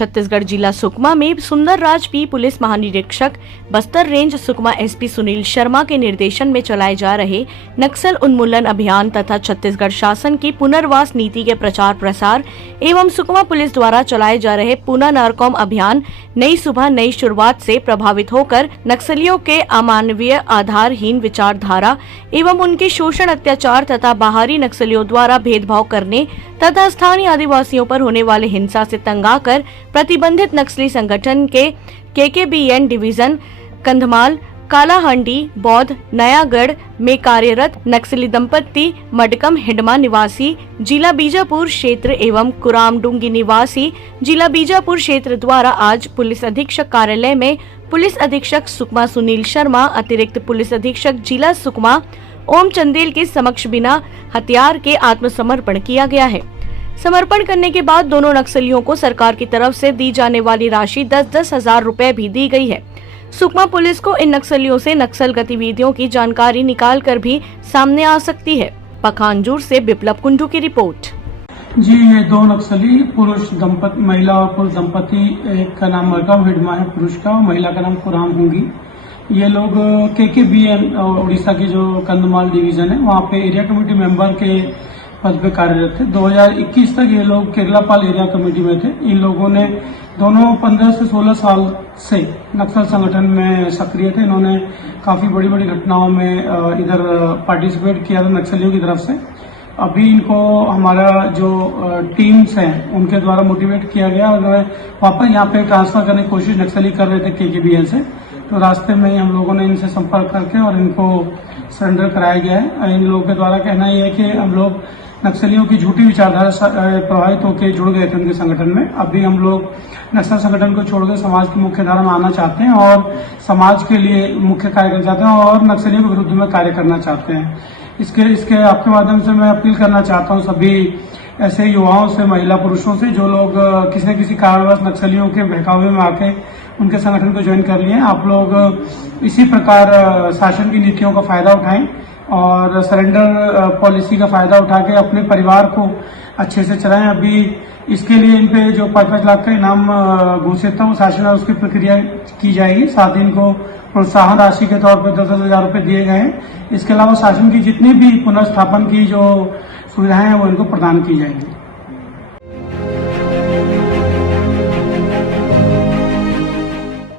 छत्तीसगढ़ जिला सुकमा में Sundarraj P police महानिरीक्षक, बस्तर रेंज सुकमा एसपी सुनील शर्मा के निर्देशन में चलाए जा रहे नक्सल उन्मूलन अभियान तथा छत्तीसगढ़ शासन की पुनर्वास नीति के प्रचार प्रसार एवं सुकमा पुलिस द्वारा चलाए जा रहे पुनः नरकौम अभियान नई सुबह नई शुरुआत से प्रभावित होकर नक्सलियों के अमानवीय आधारहीन विचारधारा एवं उनके शोषण, अत्याचार तथा बाहरी नक्सलियों द्वारा भेदभाव करने तथा स्थानीय आदिवासियों पर होने वाले हिंसा से तंग आकर प्रतिबंधित नक्सली संगठन के केकेबीएन डिवीजन कंधमाल, कालाहंडी, बौद्ध, नयागढ़ में कार्यरत नक्सली दंपत्ति मडकम हिडमा निवासी जिला बीजापुर क्षेत्र एवं कुरामडूंगी निवासी जिला बीजापुर क्षेत्र द्वारा आज पुलिस अधीक्षक कार्यालय में पुलिस अधीक्षक सुकमा सुनील शर्मा, अतिरिक्त पुलिस अधीक्षक जिला सुकमा ओम चंदेल के समक्ष बिना हथियार के आत्मसमर्पण किया गया है। समर्पण करने के बाद दोनों नक्सलियों को सरकार की तरफ से दी जाने वाली राशि 10-10 हजार रुपए भी दी गई है। सुकमा पुलिस को इन नक्सलियों से नक्सल गतिविधियों की जानकारी निकाल कर भी सामने आ सकती है। पखानजूर से बिप्लब कुंडू की रिपोर्ट। जी, ये दो नक्सली पुरुष दंपति, महिला और पुरुष दंपति, एक का नाम मरकम हिडमा है पुरुष का, और महिला का नाम कुराम होंगी। ये लोग केकेबीएन उड़ीसा की जो कंधमाल डिवीजन है वहाँ पे एरिया कमेटी मेंबर के पद पे कार्यरत थे। 2021 तक ये लोग केरलापाल एरिया कमेटी में थे। इन लोगों ने दोनों 15 से 16 साल से नक्सल संगठन में सक्रिय थे। इन्होंने काफी बड़ी बड़ी घटनाओं में इधर पार्टिसिपेट किया था नक्सलियों की तरफ से। अभी इनको हमारा जो टीम्स हैं उनके द्वारा मोटिवेट किया गया और वापस यहाँ पे ट्रांसफर करने की कोशिश नक्सली कर रहे थे केकेबीएन से। तो रास्ते में हम लोगों ने इनसे संपर्क करके और इनको सरेंडर कराया गया है। इन लोगों के द्वारा कहना यह है कि हम लोग नक्सलियों की झूठी विचारधारा प्रभावित होकर जुड़ गए थे उनके संगठन में। अभी हम लोग नक्सल संगठन को छोड़कर समाज की मुख्य धारा में आना चाहते हैं और समाज के लिए मुख्य कार्य करना चाहते हैं और नक्सलियों के विरुद्ध में कार्य करना चाहते हैं। इसके आपके माध्यम से मैं अपील करना चाहता हूँ सभी ऐसे युवाओं से, महिला पुरुषों से जो लोग किसी न किसी कारणवश नक्सलियों के बहकावे में आके उनके संगठन को ज्वाइन कर लिए। आप लोग इसी प्रकार शासन की नीतियों का फायदा उठाएं और सरेंडर पॉलिसी का फायदा उठा के अपने परिवार को अच्छे से चलाएं। अभी इसके लिए इन पे जो 5-5 लाख का इनाम घोषित था वो शासन और उसकी प्रक्रिया की जाएगी। साथ ही इनको प्रोत्साहन राशि के तौर पर 10-10 हजार रुपए दिए गए हैं। इसके अलावा शासन की जितनी भी पुनर्स्थापन की जो सुविधाएं हैं वो इनको प्रदान की जाएंगी।